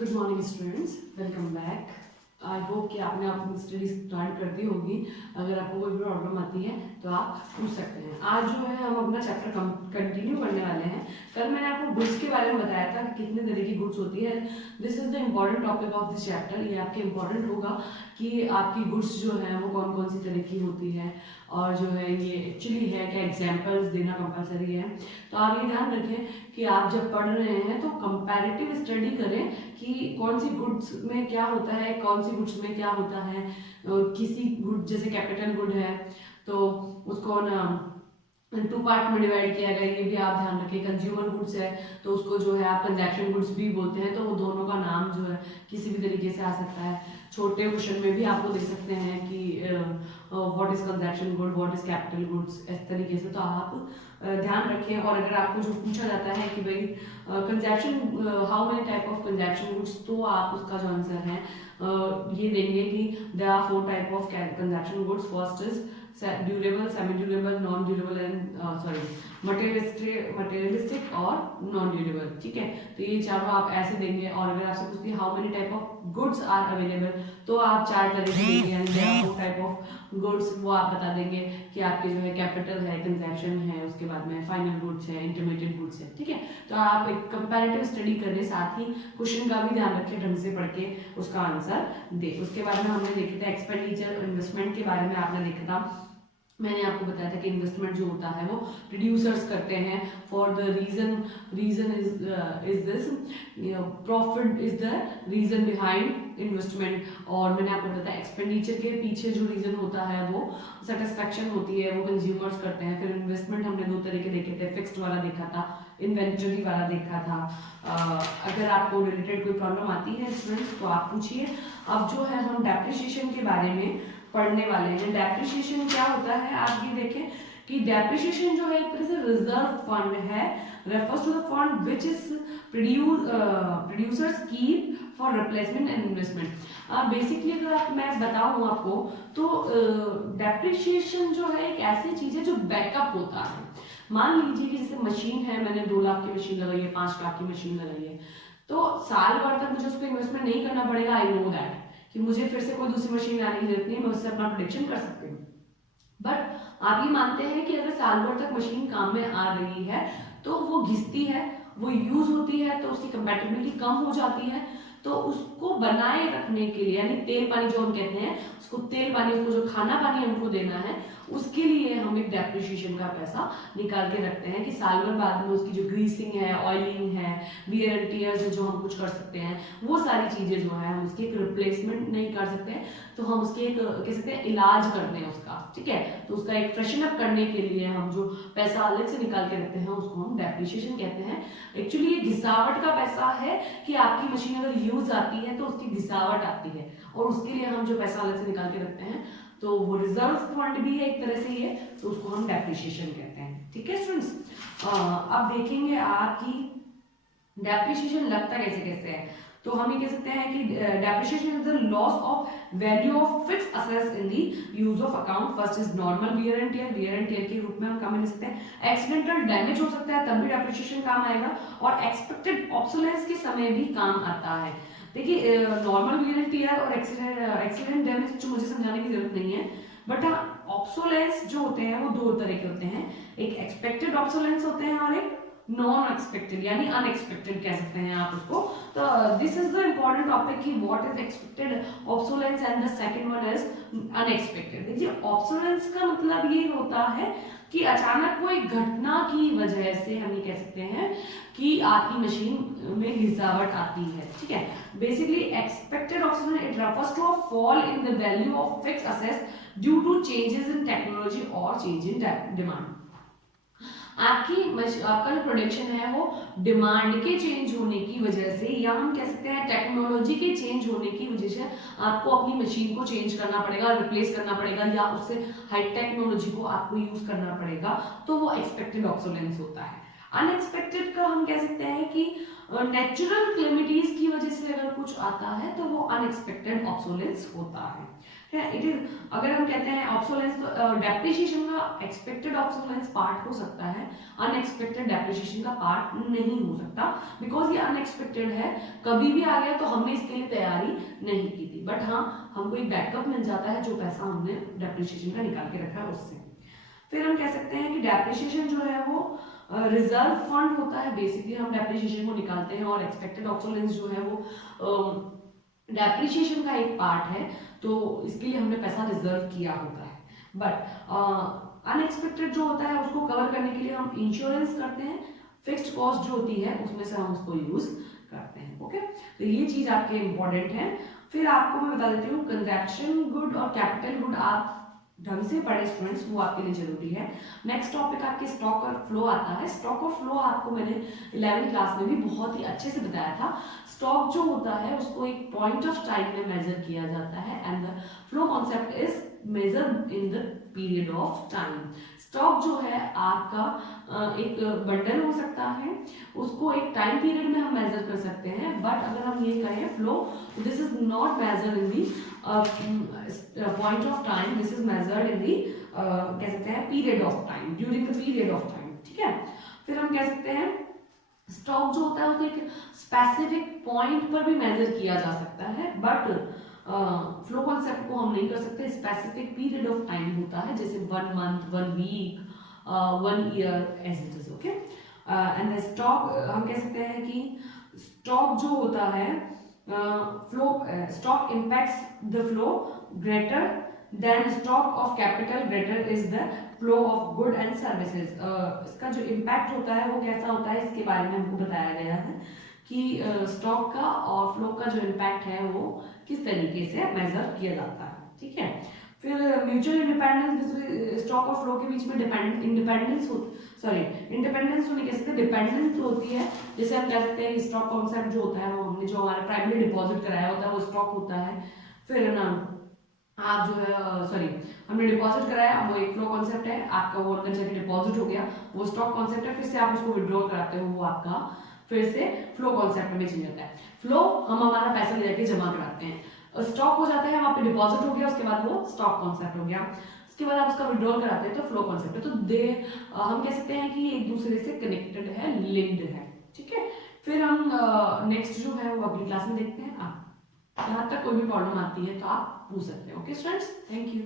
Good morning students, welcome back. I hope कि आपने अपनी स्टडी स्टार्ट कर दी होगी। अगर आपको कोई भी प्रॉब्लम आती है तो आप पूछ सकते हैं। आज जो है हम अपना चैप्टर कंटिन्यू करने वाले हैं। कल मैंने आपको गुड्स के बारे में बताया था कि कितने तरह की गुड्स होती है। This is the important topic of this chapter. ये आपके इम्पॉर्टेंट होगा कि आपकी गुड्स जो है वो कौन कौन सी तरह की होती है, और जो है ये एक्चुअली है कि एग्जाम्पल्स देना कंपलसरी है। तो आप ये ध्यान रखें कि आप जब पढ़ रहे हैं तो कंपैरेटिव स्टडी करें कि कौन सी गुड्स में क्या होता है, कौन सी गुड्स में क्या होता है। किसी गुड जैसे कैपिटल गुड है तो उसको ना 2 पार्ट में डिवाइड किया गया, ये भी आप ध्यान रखें। कंज्यूमर गुड्स है तो उसको जो है आप कंजप्शन गुड्स भी बोलते हैं, तो वो दोनों का नाम जो है किसी भी तरीके से आ सकता है। छोटे क्वेश्चन में भी आपको दे सकते हैं कि what is consumption good, what is capital goods, इस तरीके से। तो आप ध्यान रखें। और अगर आपको जो पूछा जाता है कि भाई consumption how many type of consumption goods, तो आप उसका जो आंसर है ये देंगे कि there are 4 type of consumption goods. First is durable, semi durable, non durable and materialistic और नॉन ड्यूरेबल। ठीक है, तो ये चारों आप ऐसे देंगे। और अगर आपसे पूछती है how many type of goods are available, तो आप 4 तरह के देंगे, यानी there are 4 type of goods. वो आप बता देंगे कि आपके जो है कैपिटल है, कंजप्शन है, उसके बाद में फाइनल गुड्स है, इंटरमीडिएट गुड्स है। ठीक है, तो आप एक कंपैरेटिव स्टडी करें, साथ ही क्वेश्चन का भी ध्यान रखें, ढंग से पढ़ के उसका आंसर दे। उसके बाद में हमने देखे थे एक्सपेंडिचर, इन्वेस्टमेंट के बारे में आपने देखा था। मैंने आपको बताया था कि इन्वेस्टमेंट जो होता है वो प्रोड्यूसर्स करते हैं for the reason is this, profit is the reason behind investment. और मैंने आपको बताया एक्सपेंडिचर के पीछे जो रीजन होता है वो सेटिस्फेक्शन होती है, वो कंज्यूमर्स करते हैं। फिर इन्वेस्टमेंट हमने 2 तरह के देखे थे, फिक्स्ड वाला देखा था, इन्वेंटरी वाला देखा था। अगर आपको रिलेटेड कोई प्रॉब्लम आती है स्टूडेंट्स तो आप पूछिए। अब जो है हम डेप्रिसिएशन के बारे में पढ़ने वाले हैं। डेप्रिसिएशन क्या होता है, आप ये देखें कि डेप्रिसिएशन जो है एक तरह से रिजर्व फंड है, refers to the fund which is producers keep for replacement and investment. Basically अगर मैं बताऊं आपको तो डेप्रिसिएशन जो है एक ऐसी चीज है जो बैकअप होता है। मान लीजिए कि जैसे मशीन है, मैंने 2 लाख की मशीन लगाई है, 5 लाख की मशीन लगाई है, तो साल भर तक मुझे उस पर इन्वेस्टमेंट नहीं करना पड़ेगा। आई नो दैट कि मुझे फिर से कोई दूसरी मशीन लाने की जरूरत नहीं, मैं उससे अपना प्रोडिक्शन कर सकती हूँ। बट आप ये मानते हैं कि अगर साल भर तक मशीन काम में आ रही है तो वो घिसती है, वो यूज होती है, तो उसकी कंपैटिबिलिटी कम हो जाती है। तो उसको बनाए रखने के लिए, यानी तेल पानी जो हम कहते हैं, उसको तेल पानी, उसको जो खाना पानी हमको देना है, उसके लिए हम एक डेप्रिसिएशन का पैसा निकाल के रखते हैं कि साल भर बाद में उसकी जो ग्रीसिंग है, ऑयलिंग है, वियर एंड टियर्स है, जो हम कुछ कर सकते हैं, वो सारी चीजें जो है हम उसकी एक रिप्लेसमेंट नहीं कर सकते, तो हम उसके एक कह सकते हैं इलाज करते हैं उसका। ठीक है, तो उसका एक फ्रेशन अप करने के लिए हम जो पैसा अलग से निकाल के रखते हैं उसको हम डेप्रिसिएशन कहते हैं। एक्चुअली ये घिसावट का पैसा है कि आपकी मशीन अगर यूज आती है तो उसकी घिसावट आती है, और उसके लिए हम जो पैसा अलग से निकाल के रखते हैं, तो वो रिजर्व फंड भी है एक तरह से ये, तो उसको हम डेप्रिसिएशन कहते हैं। ठीक है स्टूडेंट्स, अब देखेंगे आपकी डेप्रिसिएशन लगता कैसे कैसे है। तो हम ये कह सकते हैं कि depreciation is the loss of value of fixed assets in the use of account. First is normal wear and tear, wear and tear के रूप में हम काम ले सकते हैं। एक्सीडेंटल डैमेज हो सकता है, तब भी डेप्रिसिएशन काम आएगा, और एक्सपेक्टेड ऑब्सोलेंस के समय भी काम आता है। देखिए नॉर्मल वियर एंड टियर और एक्सीडेंट डैमेज मुझे समझाने की जरूरत नहीं है, बट हाँ ऑब्सोलेंस जो होते हैं वो 2 तरह के होते हैं, एक एक्सपेक्टेड ऑब्सोलेंस होते हैं और एक नॉन एक्सपेक्टेड, यानी अनएक्सपेक्टेड कह सकते हैं आप उसको। तो this is the important topic कि what is expected obsolescence and the second one is unexpected. देखिए ऑब्सोलेंस का मतलब ये होता है कि अचानक कोई घटना की वजह से हम ये कह सकते हैं कि आपकी मशीन में घिसावट आती है। ठीक है, basically expected obsolescence it refers to a fall in the value of fixed assets due to changes in technology और चेंज इन डिमांड। आपका जो प्रोडक्शन है वो डिमांड के चेंज होने की वजह से, या हम कह सकते हैं टेक्नोलॉजी के चेंज होने की वजह से आपको अपनी मशीन को चेंज करना पड़ेगा, रिप्लेस करना पड़ेगा, या उससे हाई टेक्नोलॉजी को आपको यूज करना पड़ेगा, तो वो एक्सपेक्टेड ऑब्सोलेंस होता है। अनएक्सपेक्टेड का हम कह सकते हैं कि नेचुरल क्लेमिटीज की वजह से अगर कुछ आता है तो वो अनएक्सपेक्टेड ऑब्सोलेंस होता है। इट इज, अगर हम कहते हैं ऑब्सोलेंस, तो डेप्रिसिएशन का एक्सपेक्टेड ऑब्सोलेंस पार्ट हो सकता है, अनएक्सपेक्टेड डेप्रिसिएशन का पार्ट नहीं हो सकता, बिकॉज ये अनएक्सपेक्टेड है, कभी भी आ गया तो हमने इसके लिए तैयारी नहीं की थी। बट हाँ, हमको एक बैकअप मिल जाता है जो पैसा हमने डेप्रिसिएशन का निकाल के रखा है उससे। फिर हम कह सकते हैं कि डेप्रिसिएशन जो है वो रिजर्व फंड होता है। बेसिकली हम डेप्रिसिएशन को निकालते हैं और एक्सपेक्टेड ऑब्सोलेंस जो है वो डेप्रिसिएशन का एक पार्ट है, तो इसके लिए हमने पैसा रिजर्व किया होता है। बट अनएक्सपेक्टेड जो होता है उसको कवर करने के लिए हम इंश्योरेंस करते हैं, फिक्स्ड कॉस्ट जो होती है उसमें से हम उसको यूज करते हैं। ओके, तो ये चीज आपके इंपॉर्टेंट है। फिर आपको मैं बता देती हूँ, कंजप्शन गुड और कैपिटल गुड आप ढंग से पढ़े स्टूडेंट्स, वो आपके लिए जरूरी है। नेक्स्ट टॉपिक आपके स्टॉक और फ्लो आता है। स्टॉक और फ्लो आपको मैंने 11वीं क्लास में भी बहुत ही अच्छे से बताया था। स्टॉक जो होता है उसको एक पॉइंट ऑफ टाइम में मेजर किया जाता है and the flow concept is measured in the period of time. Stock जो है आपका एक बंडल हो सकता है, उसको एक टाइम पीरियड में हम मेजर कर सकते हैं। बट अगर हम ये कहें flow, this is not measured in the point of time, this is measured in the कह सकते हैं period of time, during the period of time. ठीक है, फिर हम कह सकते हैं स्टॉक जो होता है उसको एक स्पेसिफिक पॉइंट पर भी मेजर किया जा सकता है, बट फ्लो कॉन्सेप्ट को हम नहीं कर सकते। स्पेसिफिक पीरियड ऑफ टाइम होता है, जैसे 1 month, 1 week, 1 year, as it is. Okay, and stock हम कह सकते हैं कि स्टॉक जो होता है flow, stock impacts the flow greater than stock of capital, greater is the flow of good and services. इसका जो इम्पैक्ट होता है वो कैसा होता है, इसके बारे में हमको बताया गया है कि स्टॉक का और फ्लो का जो इम्पैक्ट है वो किस तरीके से मेजर किया जाता है। ठीक है, फिर म्यूचुअल इंडिपेंडेंस, स्टॉक और फ्लो के बीच में इंडिपेंडेंस नहीं कह सकते, डिपेंडेंस होती है। जैसे हम कह सकते हैं स्टॉक कॉन्सेप्ट जो होता है वो हमने जो हमारा प्राइमरी डिपॉजिट कराया होता है वो स्टॉक होता है। फिर ना आप जो है हमने डिपॉजिट कराया, वो एक फ्लो कॉन्सेप्ट है, आपका वो अंदर जाके डिपॉजिट हो गया, वो स्टॉक कॉन्सेप्ट है। फिर से आप उसको विड्रॉ कराते हो, वो आपका फिर से फ्लो कॉन्सेप्ट में चेंज होता है। फ्लो हम हमारा पैसा ले जाके जमा कराते हैं, स्टॉक हो जाता है वहां पे डिपॉजिट हो गया, उसके बाद वो स्टॉक कॉन्सेप्ट हो गया, उसके बाद आप उसका विड्रॉल कराते हैं तो फ्लो कॉन्सेप्ट है। तो हम कह सकते हैं कि एक दूसरे से कनेक्टेड है, लिंक्ड है। ठीक है, फिर हम नेक्स्ट जो है वो अगली क्लास में देखते हैं। आप यहाँ तक कोई भी प्रॉब्लम आती है तो आप पूछ सकते हैं। Okay students, thank you.